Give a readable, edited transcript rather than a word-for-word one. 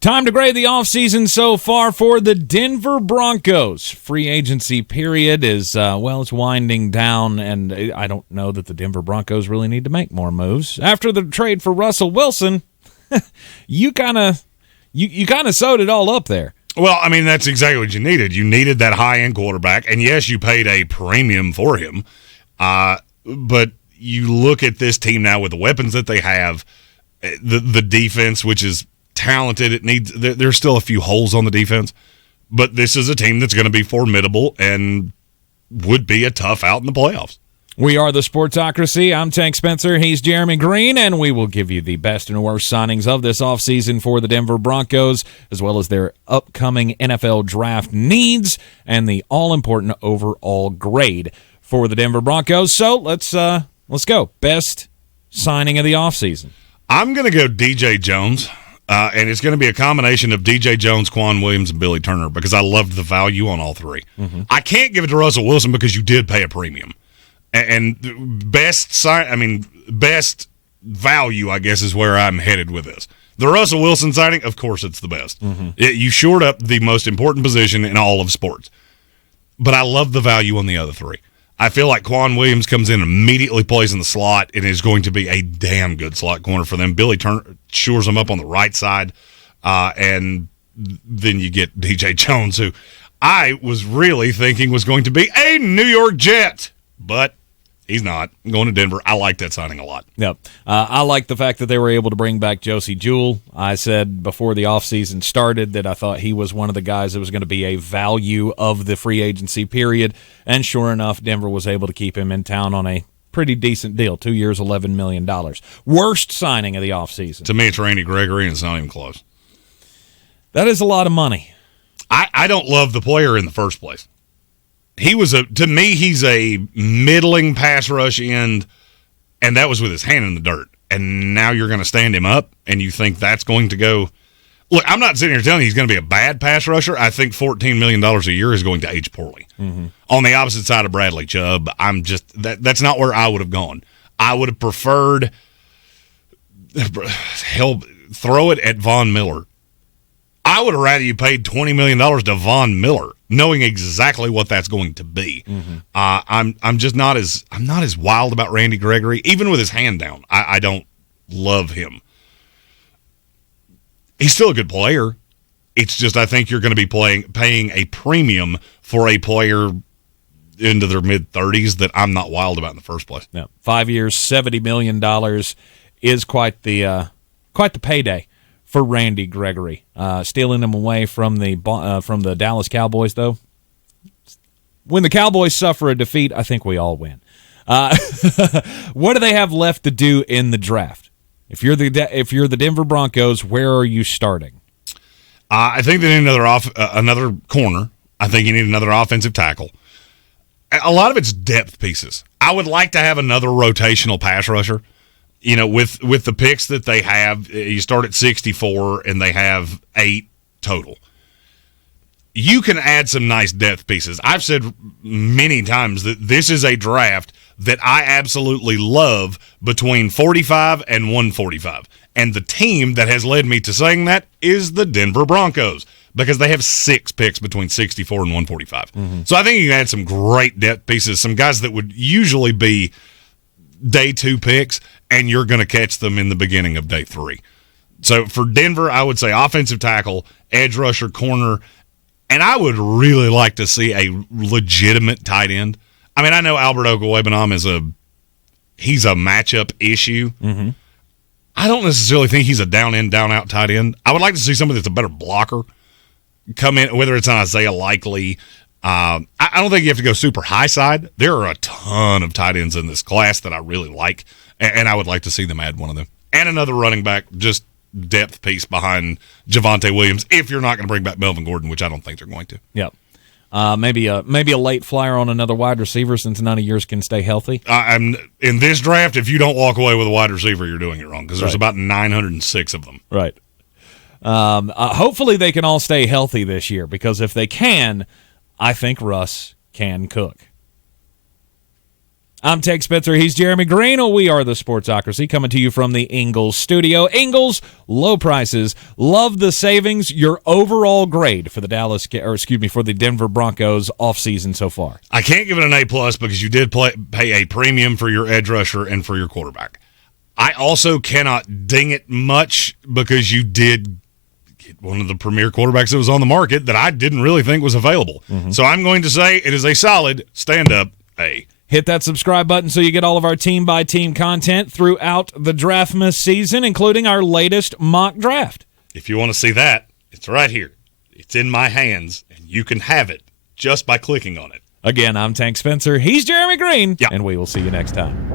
Time to grade the offseason so far for the Denver Broncos. Free agency period is, it's winding down, and I don't know that the Denver Broncos really need to make more moves. After the trade for Russell Wilson, you kind of sewed it all up there. Well, I mean, that's exactly what you needed. You needed that high-end quarterback, and yes, you paid a premium for him. But you look at this team now with the weapons that they have, the defense, which is talented. There's still a few holes on the defense, but this is a team that's going to be formidable and would be a tough out in the playoffs. We are the Sportsocracy. I'm Tank Spencer. He's Jeremy Greene, and we will give you the best and worst signings of this offseason for the Denver Broncos, as well as their upcoming NFL draft needs and the all-important overall grade for the Denver Broncos. So let's go. Best signing of the offseason. I'm going to go DJ Jones. And it's going to be a combination of DJ Jones, Quan Williams, and Billy Turner because I loved the value on all three. Mm-hmm. I can't give it to Russell Wilson because you did pay a premium. And best value, I guess, is where I'm headed with this. The Russell Wilson signing, of course, it's the best. Mm-hmm. You shored up the most important position in all of sports. But I love the value on the other three. I feel like Quan Williams comes in and immediately plays in the slot and is going to be a damn good slot corner for them. Billy Turner shores them up on the right side, and then you get DJ Jones, who I was really thinking was going to be a New York Jet, but he's not. I'm going to Denver. I like that signing a lot. Yep. I like the fact that they were able to bring back Josey Jewell. I said before the offseason started that I thought he was one of the guys that was going to be a value of the free agency period. And sure enough, Denver was able to keep him in town on a pretty decent deal, 2 years, $11 million. Worst signing of the offseason. To me, it's Randy Gregory, and it's not even close. That is a lot of money. I don't love the player in the first place. To me, he's a middling pass rush end, and that was with his hand in the dirt. And now you're going to stand him up, and you think that's going to go. Look, I'm not sitting here telling you he's going to be a bad pass rusher. I think $14 million a year is going to age poorly. Mm-hmm. On the opposite side of Bradley Chubb, that's not where I would have gone. I would have preferred throw it at Von Miller. I would have rather you paid $20 million to Von Miller, knowing exactly what that's going to be. Mm-hmm. I'm just not as wild about Randy Gregory, even with his hand down. I don't love him. He's still a good player. It's just I think you're going to be paying a premium for a player into their mid-30s that I'm not wild about in the first place. No, 5 years, $70 million is quite the payday for Randy Gregory. Stealing him away from the Dallas Cowboys, though. When the Cowboys suffer a defeat, I think we all win. What do they have left to do in the draft? If you're the Denver Broncos, where are you starting? I think they need another corner. I think you need another offensive tackle. A lot of it's depth pieces. I would like to have another rotational pass rusher. You know, with the picks that they have, you start at 64 and they have 8 total. You can add some nice depth pieces. I've said many times that this is a draft that I absolutely love between 45 and 145. And the team that has led me to saying that is the Denver Broncos because they have 6 picks between 64 and 145. Mm-hmm. So I think you can add some great depth pieces, some guys that would usually be day 2 picks, and you're going to catch them in the beginning of day 3. So for Denver, I would say offensive tackle, edge rusher, corner, and I would really like to see a legitimate tight end. I mean, I know Albert Okwuegbunam he's a matchup issue. Mm-hmm. I don't necessarily think he's a down-in, down-out tight end. I would like to see somebody that's a better blocker come in, whether it's on Isaiah Likely. I don't think you have to go super high side. There are a ton of tight ends in this class that I really like, and I would like to see them add one of them. And another running back, just depth piece behind Javonte Williams, if you're not going to bring back Melvin Gordon, which I don't think they're going to. Yep. Maybe a late flyer on another wide receiver since none of yours can stay healthy. I'm in this draft. If you don't walk away with a wide receiver, you're doing it wrong because there's about 906 of them. Right. Hopefully they can all stay healthy this year because if they can, I think Russ can cook. I'm Tank Spencer. He's Jeremy Greene. We are the Sportsocracy, coming to you from the Ingles studio. Ingles, low prices, love the savings. Your overall grade for the for the Denver Broncos offseason so far? I can't give it an A+ because you did pay a premium for your edge rusher and for your quarterback. I also cannot ding it much because you did get one of the premier quarterbacks that was on the market that I didn't really think was available. Mm-hmm. So I'm going to say it is a solid stand-up A. Hit that subscribe button so you get all of our team-by-team content throughout the Draftmas season, including our latest mock draft. If you want to see that, it's right here. It's in my hands, and you can have it just by clicking on it. Again, I'm Tank Spencer. He's Jeremy Greene, yep. And we will see you next time.